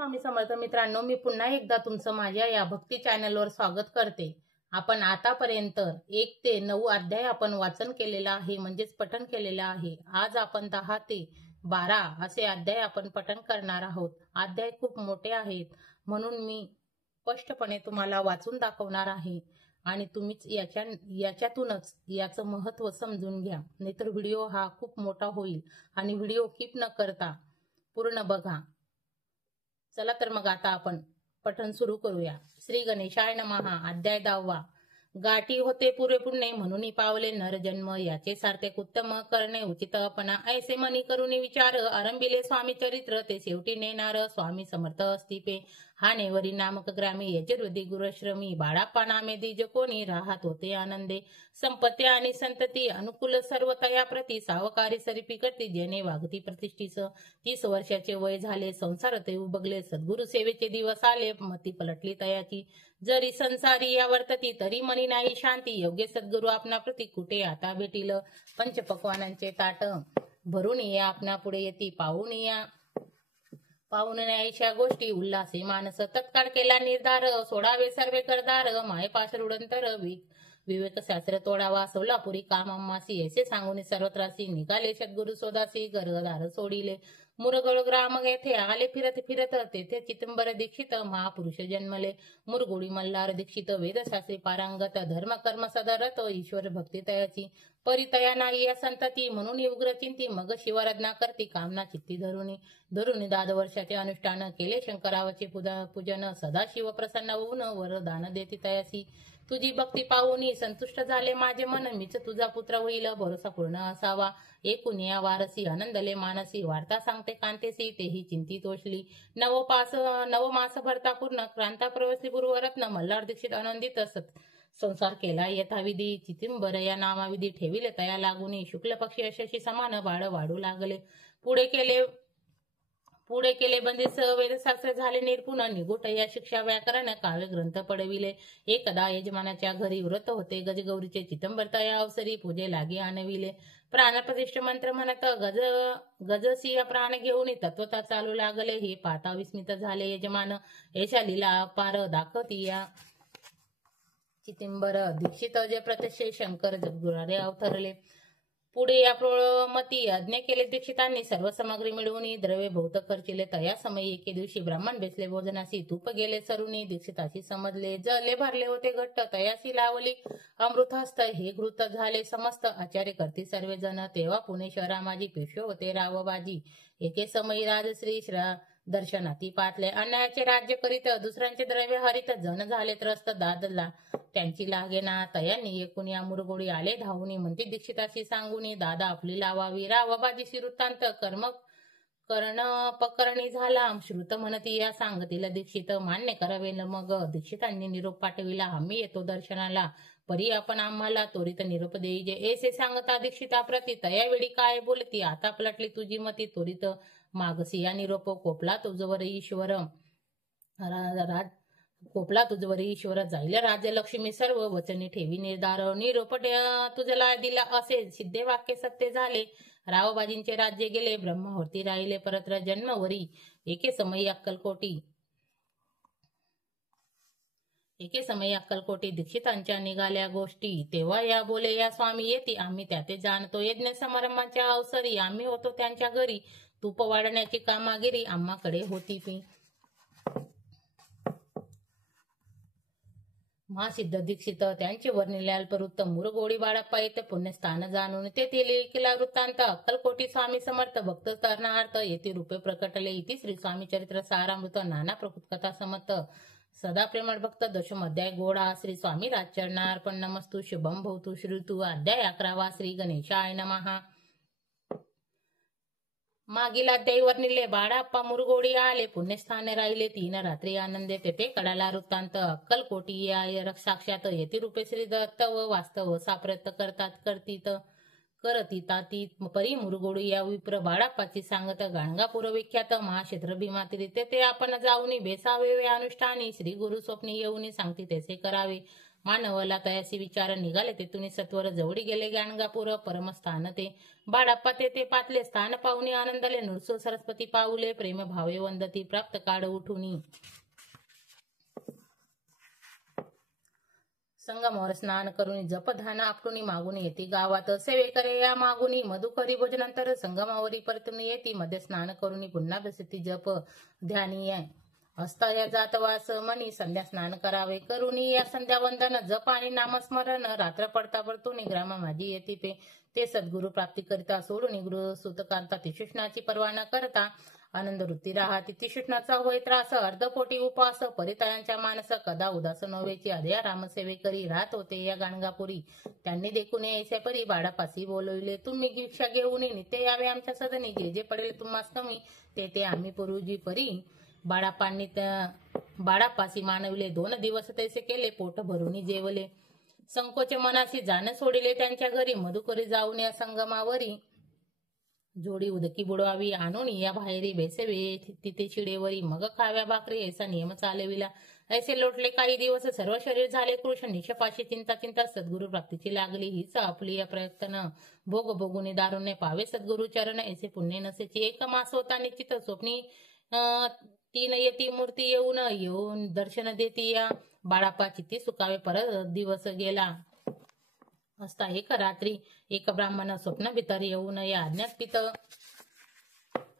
स्वामी समर्थ मित्रांनो, मी पुन्हा एकदा तुमचं माझ्या या भक्ती चॅनलवर स्वागत करते। आपण आतापर्यंत 1 ते 9 अध्याय आपण वाचन केलेला आहे, म्हणजेच पठण केलेलं आहे। आज आपण 10 ते 12 असे अध्याय आपण पठण करणार आहोत। अध्याय खूप मोठे आहेत, म्हणून मी स्पष्टपणे तुम्हाला वाचून दाखवणार आहे आणि तुम्हीच याच्यातूनच याचं महत्त्व समजून घ्या, नाहीतर व्हिडिओ हा खूप मोठा होईल आणि व्हिडिओ स्किप न करता पूर्ण बघा। चला तर मग आता आपण पठण सुरू करूया। श्री गणेशाय नमः। अध्याय 10। गाठी होते पुरे पुण्य म्हणून पावले नर जन्म, याचे सार्थक उत्तम करणे उचितपणा। ऐसे मनी करुणी विचार, आरंभिले स्वामी चरित्र, ते शेवटी नेणार स्वामी समर्थ अस्तिपे। हा नेवरी नामक ग्रामी, यजुर्वेदी गुरुश्रमी, बाळाप्पा नामे द्विज कोणी, राहत होते आनंदे। संपत्ती आणि संतती अनुकूल सर्व तया प्रती, सावकारी सरिपी करती जेणे वागती प्रतिष्ठीस। 30 वर्षाचे वय झाले, संसार ते उबगले, सद्गुरु सेवेचे दिवस आले, मती पलटली तयाची। जरी संसारी या वर्तती, तरी मनी नाही शांती, योग्य सद्गुरु आपणा प्रती, कुठे आता भेटील। पंचपक्वानांचे ताट भरून या आपणा पुढे येती, पाहून न्यायच्या गोष्टी उल्हासी मानस। तत्काळ केला निर्धार, सोडावे सर्वे करदार, मायेपास रुडंतर, विवेक शास्त्र तोडावा, सोलापुरी काम अम्मासी। ऐसे सांगून सर्वत्रासी, निघाले सद्गुरु सोदासी, गर्गदार सोडिले। मुरगळ ग्राम येथे आले फिरत फिरत, तेथे चिदंबर दीक्षित महापुरुष जन्मले। मुरगुडी मल्हार दीक्षित, वेदशास्त्री पारंगत, धर्म कर्म सदरत, ईश्वर भक्ती तयाची। परितया नाही या संतती, म्हणून उग्र चिंती, मग शिवाराधना करती, कामना चित्ती धरुणी। 10 वर्षाचे अनुष्ठान केले, शंकरावाचे पूजन, सदाशिव प्रसन्न होऊन वरदान देती तयासी। तुझी भक्ती पाहून संतुष्ट झाले माझे मन, मीच तुझा पुत्र होईल, भरोसा पूर्ण असावा। एकूण या वारसी आनंदले मानसी, वार्ता सांगते कांतेसी, तेही चिंती तोषली। नवमास भरता पूर्ण, क्रांता प्रवेशली पूर्वरत्न, मल्हार दीक्षित आनंदित संसार केला यथाविधी। चिदंबर या नामाविधी, ठेविले तया लागुनी, शुक्ल पक्षी यशस्वी समान, बाळ वाढू लागले। पुढे केले बंदिस वेदशास्त्र, झाले निपुण, निगुट या शिक्षा व्याकरण, काव्य ग्रंथ पडविले। एकदा यजमानाच्या घरी व्रत होते गजगौरीचे, चिदंबर तया अवसरी पूजे लागे आणविले। प्राणप्रतिष्ठ मंत्र म्हणत गजसिंह प्राण घेऊन तत्वता चालू लागले। हे पाहता विस्मित झाले यजमान, ऐशा लीला अपार दाखवती या चिदंबर दीक्षित, जे प्रत्यक्ष शंकर जगद्गुरारे अवतरले। पुढे या प्रमती आज्ञा केले दीक्षितांनी, सर्व सामग्री मिळवून द्रव्य बहुत खर्चिले। तया समयी एके दिवशी ब्राह्मण बेसले भोजनासी, तूप गेले सरुनी, दीक्षिताशी समजले। जले भरले होते घट्ट, तयासी लावली अमृत हस्त, हे घृत झाले समस्त। आचार्य करती सर्वजण, तेव्हा पुणेश्वरा माझी, पेशवे होते रावबाजी। एके समयी राजश्री दर्शनाती पातले, अन्यायाचे राज्य करीत, दुसऱ्यांचे द्रव्य हरित, जण झाले त्रस्त, दादला त्यांची लागेना। तयांनी एकूण या मुरगोडी आले धावून, म्हणते दीक्षिताशी सांगून, दादा आपली लावावी। रावबाजीशी वृत्तांत, पकरणी झाला, श्रुत म्हणती या सांगतील दीक्षित, मान्य करावे मग। दीक्षितांनी निरोप पाठविला, आम्ही येतो दर्शनाला, परी आपण आम्हाला त्वरित निरोप देईजे। ऐसे सांगता दीक्षिता प्रती, तयावेळी काय बोलती, आता पलटली तुझी मती, त्वरित मागसी या निरोप। कोपला तुझवर ईश्वर, जाईल राजलक्ष्मी सर्व, वचनी ठेवी निर्धार। निरोप तुझला दिला असे, सिद्धे वाक्य सत्य झाले। रावबाजींचे राज्य गेले, ब्रह्मावरती राहिले परत्र जन्मवरी। एके समयी अक्कलकोटी दीक्षितांच्या निघाल्या गोष्टी, तेव्हा या बोले या स्वामी येती, आम्ही त्याते जाणतो। यज्ञ समारंभाच्या अवसरी आम्ही होतो त्यांच्या घरी, तूप वाढण्याची कामागिरी आम्हाकडे होती पी। महासिद्ध दीक्षित त्यांचे वर्णिले अल्पवृत्त, मुरगोडी बाळाप्पा येथे पुण्यस्थान जाणून, तेथे लिहिला वृत्तांत। अक्कलकोटी स्वामी समर्थ भक्त तरणार्थ, येथे रूपे प्रकटले। इति श्री स्वामी चरित्र सारामृत, नाना प्रकृत कथा समत, सदा प्रेमळ भक्त, दशमोध्याय गोडा। श्री स्वामी राजचरणार्पण नमस्तु, शुभम भवतु श्रीतु। अध्याय 11। श्री गणेशाय नमः। मागील अध्यायी वर्णिले, बाळाप्पा मुरगोडी आले, पुण्यस्थाने राहिले 3 रात्री आनंदे, तेथे कडाला वृत्तांत। अक्कलकोटी या साक्षात, येथे रूपे श्री दत्त व वास्तव साप्रत करती परी मुरगोडी या विप्र, बाळाप्पाची सांगत गाणगापूर विख्यात, महाक्षेत्र भीमातिरी, तेथे आपण जाऊनी बेसावे अनुष्ठानी। श्री गुरु स्वप्नी येऊनी सांगती तैसे करावे, मानवला तयासी विचार निघाले तेथून सत्वर जवळी गेले गाणगापूर परमस्थान ते बाळाप्पा ते पातले स्थान पाहुणे आनंदले नुरसो सरस्वती पाऊले प्रेम भावे वंदती प्राप्त काळ उठुनी संगमावर स्नान करून जप ध्यान आपटून मागून येते गावात सेवे करे या मागुनी मधुकरी भोजनंतर संगमावरी परतून येती मध्ये स्नान करून पुन्हा बसती जप ध्यानी असता या जातवास मनी संध्या स्नान करावे करुणी या संध्या वंदन जप आणि नामस्मरण रात्र पडता परतून ग्राम माझी येती पे ते सद्गुरु प्राप्ती करिता सोडून गृह सुतकांता तिशुष्णाची पर्वा न करता आनंद वृत्ती राहती तिशुष्णाचा होय त्रास अर्धपोटी उपास परितयांच्या मानस कदा उदास नव्हेची अद्या रामसेवे करी राहत होते या गाणगापुरी त्यांनी देखून यायचे परी बाळापासी बोलविले तुम्ही भिक्षा घेऊन नित्य यावे आमच्या सदनी जे जे पडेल तुम्हास कमी ते आम्ही पूर्वजी परी बाळापांनी बाळापासी मानविले 2 दिवस तैसे केले पोट भरून जेवले संकोच मनाशी जाण सोडिले त्यांच्या घरी मधुकरी जाऊन या संगमावरी जोडी उदकी बुडवावी आणून या बाहेरी बेसेवे तिथे शिडेवरी मग खाव्या भाकरी ऐसा नियम चालविला ऐसे लोटले काही दिवस सर्व शरीर झाले कृष्ण निशपाशी चिंता सद्गुरु प्राप्तीची लागली हीच आपली या प्रयत्न भोग भोगुनी दारुणे पावे सद्गुरु चरण ऐसे पुण्य नसेची एक मास होता निश्चित स्वप्नी 3 येती मूर्ती येऊन दर्शन देती या बाळापाची ती सुकावे परत दिवस गेला असता एक रात्री एक ब्राह्मण स्वप्न भीतर येऊन या अज्ञात पित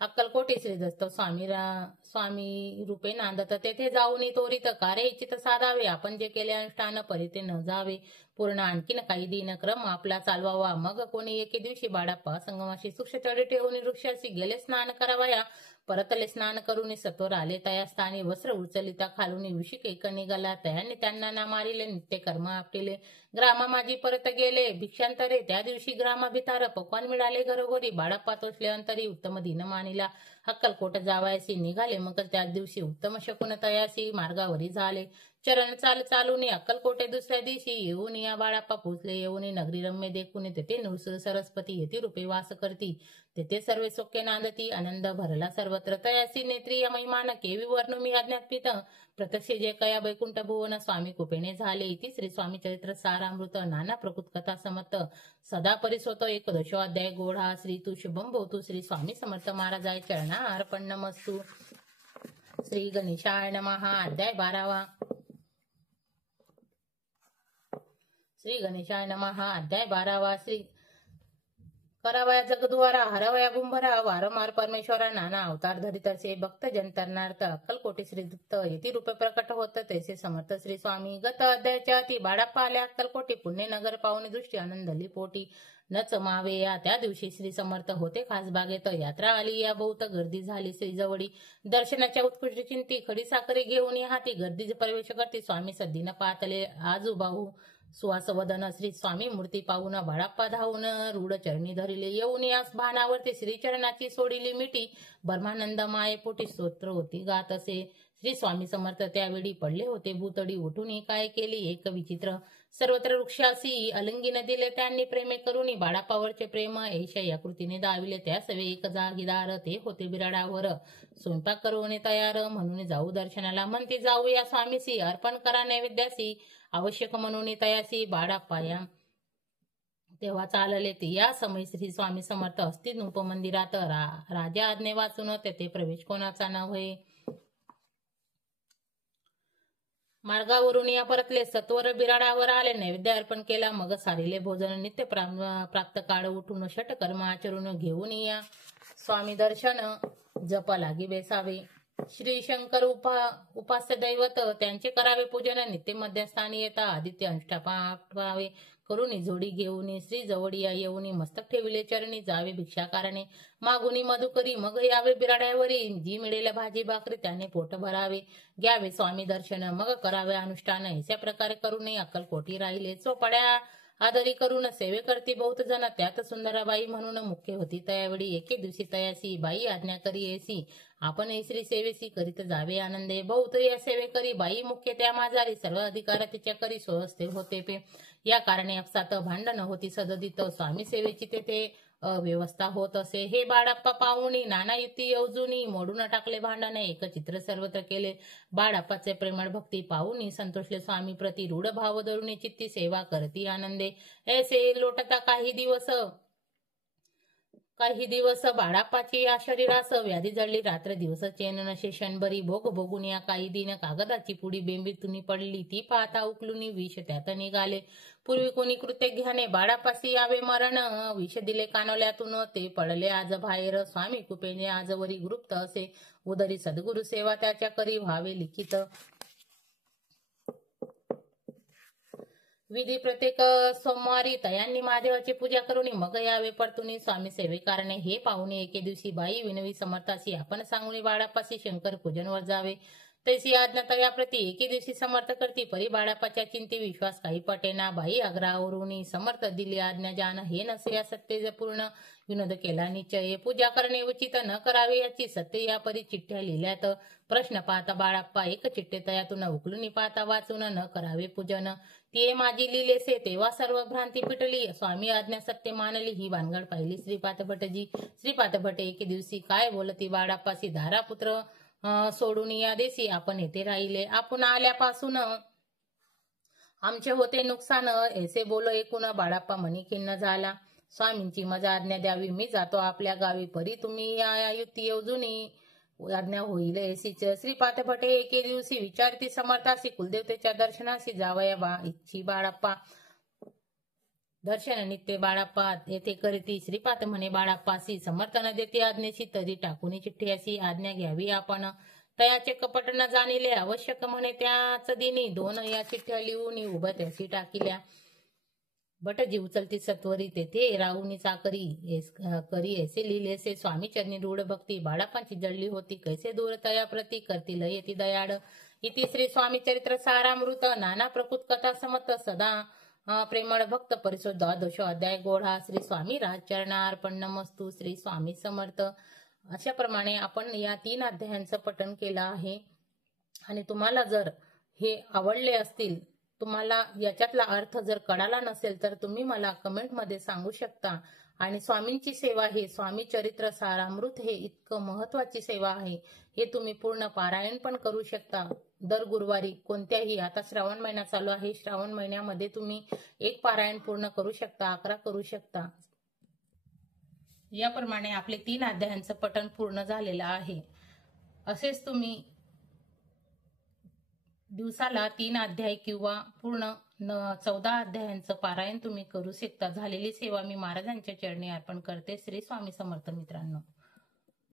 अक्कलकोटी श्रीदत्त स्वामी रूपे नांदत तेथे जाऊन त्वरित कार्य इच्छित साधावे आपण जे केले अनुष्ठान परिते न जावे पूर्ण आणखीन काही दिन क्रम आपला चालवावा मग कोणी एके दिवशी बाळाप्पा संगमाशी सूक्ष चढी ठेवून वृक्षाशी गेले स्नान करावया परतले स्नान करून सत्वर आले तया स्थानी वस्त्र उचलिता खालून विषिक एक निघाला तयाने त्यांना ना मारिले नित्य कर्म आपटिले ग्रामा माझी परत गेले भिक्षांतरे त्या दिवशी ग्रामा भितार पक्वान मिळाले घरोघरी बाळाप्पा तोचले अंतरी उत्तम दिन मानिला अक्कलकोट जावायसी निघाले मग त्याच दिवशी उत्तम शकुन तयासी मार्गावरी झाले चरण चालून अक्कलकोटे दुसऱ्या दिवशी येऊन या बाळाप्पा पोचले येऊन नगरी रम्य देखून तेथे नुरसुर सरस्वती येथे रूपे वास करती तेथे सर्वे सोके नांदती आनंद भरला सर्वत्र तयासी नेत्री या महिमान केवी वर्णू मी अज्ञातपित प्रत्यक्ष जे कया वैकुंठ भुवन स्वामी कुपेने झाले इति श्री स्वामी चरित्र सारामृत नाना प्रकृत कथा समत सदा परिसोतो 11 अध्याय गोढा श्री तू शुभम भवतु श्री स्वामी समर्थ महाराजाय चरणा अर्पण नमस्तु श्री गणेशाय नमः अध्याय 12 श्री गणेशाय नमः अध्याय 12 श्री करावया जगद्वारा हरवया बुंभरा वारंवार परमेश्वरा नाना अवतार धरितसे भक्त जनतरणार्थ अक्कलकोटी श्री दत्त येती रूपे प्रकट होत तैसे समर्थ श्री स्वामी गत अध्यायाच्या ती बाळाप्पा आल्या अक्कलकोटी पुण्य नगर पाहुणे दृष्टी आनंदली पोटी न चमावे या त्या दिवशी श्री समर्थ होते खास बागेत यात्रा आली या बहुत गर्दी झाली श्री जवळी दर्शनाच्या उत्कृष्ट चिंती खडी साखरी घेऊन या हाती गर्दीचे प्रवेश करते स्वामी सद्दीन पाहतले आजूबाहू सुवास वदन श्री स्वामी मूर्ती पाहून बाळाप्पा धावून रूढ चरणी धरिले येऊन या भानावरती श्रीचरणाची सोडिली मिठी ब्रह्मानंद माये पोटी स्तोत्र होती गात असे श्री स्वामी समर्थ त्यावेळी पडले होते भूतडी उठून काय केली एक विचित्र सर्वत्र वृक्षासी अलिंगीन दिले त्यांनी प्रेमे करून बाळाप्पावरचे प्रेम ऐशा या कृतीने दाविले त्या सवे एक जागीदार ते होते बिराडावर स्वयंपाक करून तयार म्हणून जाऊ दर्शनाला म्हणते जाऊ या स्वामीसी अर्पण करा नैवेद्यासी आवश्यक म्हणून तयासी बाळाप्पा तेव्हा चालले ते या समय श्री स्वामी समर्थ असतील उपमंदिरात राजा आज्ञे वाचून तेथे प्रवेश कोणाचा न होय मार्गावरून या परतले सत्वर बिराडावर आले नैवेद्य अर्पण केला मग सारिले भोजन नित्य प्राप्त काळ उठून षट कर्म आचरून घेऊन या स्वामी दर्शन जप लागी बेसावे श्री शंकर उपास्य दैवत त्यांचे करावे पूजन नित्य मध्यस्थानी येता आदित्य अनुष्ठापावे करून जोडी घेऊन श्री जवळिया येऊन मस्तक ठेविले चरणी जावे भिक्षाकारणे मागुनी मधुकरी मग यावे बिराड्यावरी जी मिळेल भाजी भाकरी त्याने पोट भरावे घ्यावे स्वामी दर्शन मग करावे अनुष्ठान अशा प्रकारे करून अक्कलकोटी राहिले चोपड्या आदरी करून सेवे करती बहुत जण त्यात सुंदराबाई म्हणून मुख्य होती त्यावेळी एके दिवशी तयासी बाई आज्ञा करी येसी आपण श्री सेवेसी करीत जावे आनंदे बहुत या सेवे करी बाई मुख्य त्या माझारी सर्व अधिकार तिच्या करी स्वहस्ते होते पे या कारणे अपसात भांडण होती सददित स्वामी सेवेची तेथे अव्यवस्था होत असे. हे बाळाप्पा पाहुणी नाना युक्ती योजुनी मोडून टाकले भांडण एकचित्र सर्वत्र केले. बाळाप्पाचे प्रेमळ भक्ती पाहुनी संतोषले स्वामी प्रति रूढ भाव धरुणी चित्ती सेवा करती आनंदे. ऐसे लोटता काही दिवस बाळाप्पाची या शरीरास व्याधी जडली. रात्र दिवस चैन नशे क्षणभरी भोग भोगून या काही दिन कागदाची पुडी बेंबीतून पडली. ती पाहता उकलून विष त्यात निघाले. पूर्वी कोणी कृत्य घ्याने बाळापासी यावे मरण. विष दिले कानवल्यातून ते पडले आज बाहेर. स्वामी कुपेने आजवरी गुप्त असे उदरी सद्गुरु सेवा त्याच्या करी व्हावे लिखित. विधी प्रत्येक सोमवारी तयांनी महादेवाची पूजा करून मग यावे परतुनी स्वामी सेवेकारणे. हे पाहुणे एके दिवशी बाई विनवी समर्थासी आपण सांगून बाळापासी शंकर पूजनवर जावे. तैसी आज्ञा तव्याप्रती एके दिवशी समर्थ करती. परी बाळापाच्या चिंती विश्वास काही पटेना. बाई आग्रहावरून समर्थ दिली आज्ञा. जान हे नसे या सत्य पूर्ण विनोद केला निश्चय. पूजा करणे उचित न करावे याची सत्य या परी चिठ्ठ्या लिहिल्यात. प्रश्न पाहता बाळाप्पा एक चिठ्ठे तयातून उकलून पाहता वाचून न करावे पूजन. ते माझी लिहिलेसे तेव्हा सर्व भ्रांती पिटली. स्वामी आज्ञा सत्य मानली ही भानगड पाहिली श्रीपाद भटजी. श्रीपाद भट एके दिवशी काय बोलती बाळाप्पासी. धारापुत्र सोडून या देशी आपण येथे राहिले. आपण आल्यापासून आमचे होते नुकसान. ऐसे बोल ऐकून बाळाप्पा मनी खिन्न झाला. स्वामींची मजा आज्ञा द्यावी मी जातो आपल्या गावी. परी तुम्ही या युक्ती योजुनी आज्ञा होईल ऐसीच. श्रीपाद भटे एके दिवशी विचारती समर्थासी कुलदेवतेच्या दर्शनाशी जावया इच्छी बाळाप्पा. दर्शन नित्य बाळाप्पा येथे करीती. श्रीपाद म्हणे बाळाप्पासी समर्थन देते आज्ञेशी तरी टाकून चिठ्ठी अशी आज्ञा घ्यावी आपण. तयाचे कपट न जाणिले आवश्यक म्हणे त्याच दिनी. दोन या चिठ्ठ्या लिहून उभं त्याशी टाकिल्या. भटजी उचलती सत्वरी तेथे राहुनी चाकरी करी ऐसे लिहिलेसे. स्वामी चरणी रूढ भक्ती बाळाप्पांची जडली होती. कैसे दूर तया प्रती करतील येती दयाड. इति श्री स्वामी चरित्र सारामृत. नाना प्रकृत कथा समत सदा प्रेमळ भक्त परिसो द्वादशो अध्याय गोढा. श्री स्वामी राजचरणार्पण नमस्तु. श्री स्वामी समर्थ. अशा प्रमाणे आपण या 3 अध्यायांचं पठण केलं आहे. आणि तुम्हाला जर हे आवडले असतील, तुम्हाला याच्यातला अर्थ जर कळाला नसेल तर तुम्ही मला कमेंटमध्ये सांगू शकता. आणि स्वामींची सेवा हे स्वामी चरित्र सारामृत हे इतकं महत्वाची सेवा आहे. हे तुम्ही पूर्ण पारायण पण करू शकता. दर गुरुवारी कोणत्याही, आता श्रावण महिना चालू आहे, श्रावण महिन्यामध्ये तुम्ही एक पारायण पूर्ण करू शकता, 11 करू शकता. याप्रमाणे आपले 3 अध्यायांचं पठण पूर्ण झालेलं आहे. असेच तुम्ही दिवसाला 3 अध्याय किंवा पूर्ण 14 अध्यायांचं पारायण तुम्ही करू शकता. झालेली सेवा मी महाराजांच्या चरणी अर्पण करते. श्री स्वामी समर्थ मित्रांनो.